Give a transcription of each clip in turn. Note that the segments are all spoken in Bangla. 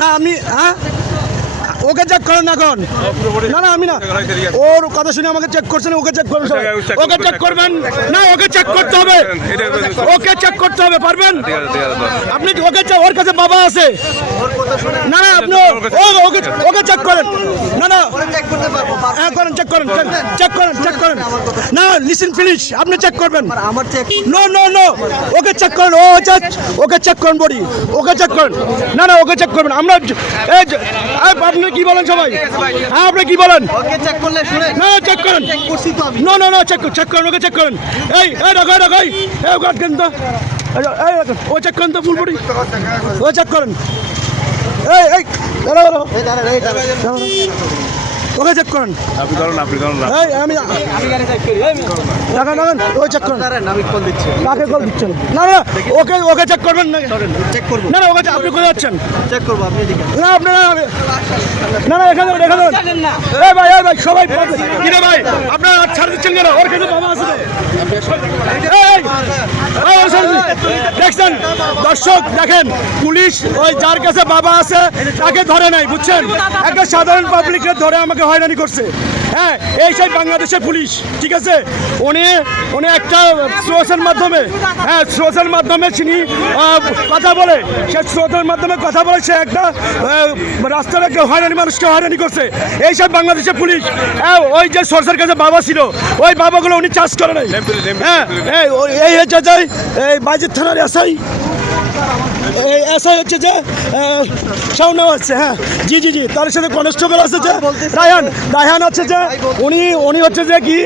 না আমি হ্যাঁ ওকে চেক করেন এখন। না না আমি না, ওর কথা শুনে আমাকে চেক করছেন, ওকে চেক করবেন, ওকে চেক করবেন না, ওকে চেক করতে হবে, ওকে চেক করতে হবে, পারবেন আপনি? ওকে ওর কাছে বাবা আছে। না না আপনি ওকে ওকে চেক করেন। না না হ্যাঁ করেন, চেক করেন, চেক করেন, চেক করেন। না লিসেন প্লিজ, আপনি চেক করবেন। No no no, okay check করেন, ও ওকে চেক করেন বডি, ওকে চেক করেন। না না ওকে চেক করবেন। আমরা আপনি কি বলেন সবাই? হ্যাঁ আপনি কি বলেন? ওকে চেক করলে শুনে না চেক করেন, চেক করছি তো আমি। নো নো নো চেক করেন, ওকে চেক করেন। এই রাখো রাখো, এই গার্ড কেন তো, এই ও চেক করেন তো ফুল বডি, ও চেক করেন। এই দাঁড়াও, ওকে চেক করেন। আপনি করেন, আপনি করেন না। এই আমি গাড়ি চেক করি। দেখেন ও চেক করেন। আমি কল দিচ্ছি। কাকে কল দিচ্ছেন? না না ওকে ওকে চেক করবেন না, চেক করব। না না ওকে আপনি কোথায় যাচ্ছেন? চেক করব, আপনি এদিকে। না আপনারা না না এখানে এই ভাই সবাই কি রে ভাই আপনারা ছাড় দিচ্ছেন কেন? ওর কাছে বাবা আছে তো। দেখছেন দর্শক, দেখেন পুলিশ ওই যার কাছে বাবা আছে তাকে ধরে নাই, বুঝছেন? একটা সাধারণ পাবলিককে ধরে আমাকে হয়রানি করছে। হ্যাঁ এই সেই বাংলাদেশের পুলিশ, ঠিক আছে? উনি একটা সোর্সের মাধ্যমে, হ্যাঁ সোর্সের মাধ্যমে তিনি কথা বলে, সে সোর্সের মাধ্যমে কথা বলে সে একটা রাস্তার একটা হয়রানি মানুষকে হয়রানি করছে। এই সব বাংলাদেশের পুলিশ। হ্যাঁ ওই যে সোর্সের কাছে বাবা ছিল, ওই বাবাগুলো উনি চার্জ করে নাই। হ্যাঁ এই হচ্ছে যে এই বাইজিৎ থানার এসআই, এই এসআই হচ্ছে যে শাওনা আছে। হ্যাঁ জি জি জি, তার সাথে কনস্টেবল আছে যে রায়হান আছে যে, উনি হচ্ছে যে কি,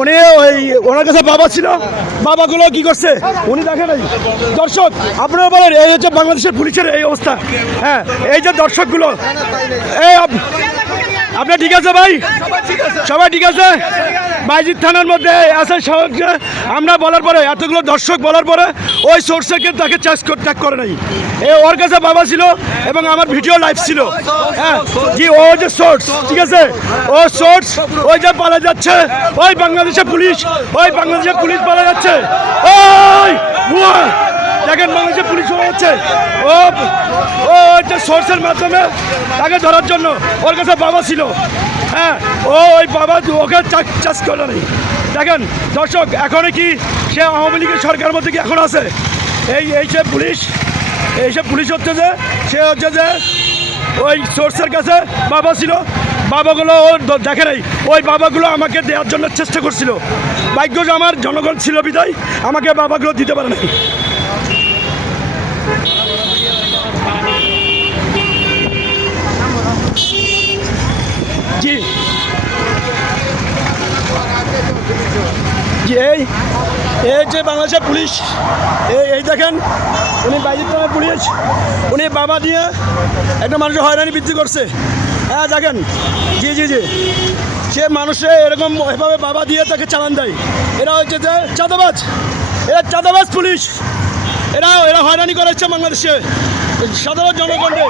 উনি ওই ওনার কাছে বাবা ছিল, বাবাগুলো কি করছে উনি দেখেন নাই। দর্শক আপনারা বলেন এই হচ্ছে বাংলাদেশের পুলিশের এই অবস্থা। হ্যাঁ এই যে দর্শকগুলো, এই আপনার ঠিক আছে ভাই? সবাই ঠিক আছে? বাইজিৎ থানার মধ্যে আছে আমরা বলার পরে, এতগুলো দর্শক বলার পরে ওই সোর্সকে তাকে ট্যাগ করে নাই। ওর কাছে বাবা ছিল এবং আমার ভিডিও লাইভ ছিল। হ্যাঁ জি, ও যে সোর্স, ঠিক আছে? ও সোর্স ওই যে পালা যাচ্ছে, ওই বাংলাদেশের পুলিশ, ওই বাংলাদেশের পুলিশ পালা যাচ্ছে। ওই দেখেন বাংলাদেশের পুলিশ হয়ে যাচ্ছে, ও হচ্ছে সোর্সের মাধ্যমে তাকে ধরার জন্য। ওর কাছে বাবা ছিল, হ্যাঁ ওই বাবা ওকে চাষ করে নেই। দেখেন দর্শক, এখন কি সে আওয়ামী লীগের সরকারের মধ্যে কি এখন আছে? এইসব পুলিশ হচ্ছে যে, সে হচ্ছে যে ওই সোর্সের কাছে বাবা ছিল, বাবাগুলো ও দেখে নাই। ওই বাবাগুলো আমাকে দেওয়ার জন্য চেষ্টা করছিল, ভাগ্য যে আমার জনগণ ছিল বিদায় আমাকে বাবাগুলো দিতে পারে নাই। জি জি, এই যে বাংলাদেশের পুলিশ, এই দেখেন উনি বাইজিৎ থানার পুলিশ, উনি বাবা দিয়ে একটা মানুষের হয়রানি বৃদ্ধি করছে। হ্যাঁ দেখেন, জি জি জি, সে মানুষে এরকম এভাবে বাবা দিয়ে তাকে চালান দেয়। এরা হচ্ছে যে চাঁদাবাজ, এরা চাঁদাবাজ পুলিশ, এরা হয়রানি করেছে বাংলাদেশে সাধারণ জনগণকে।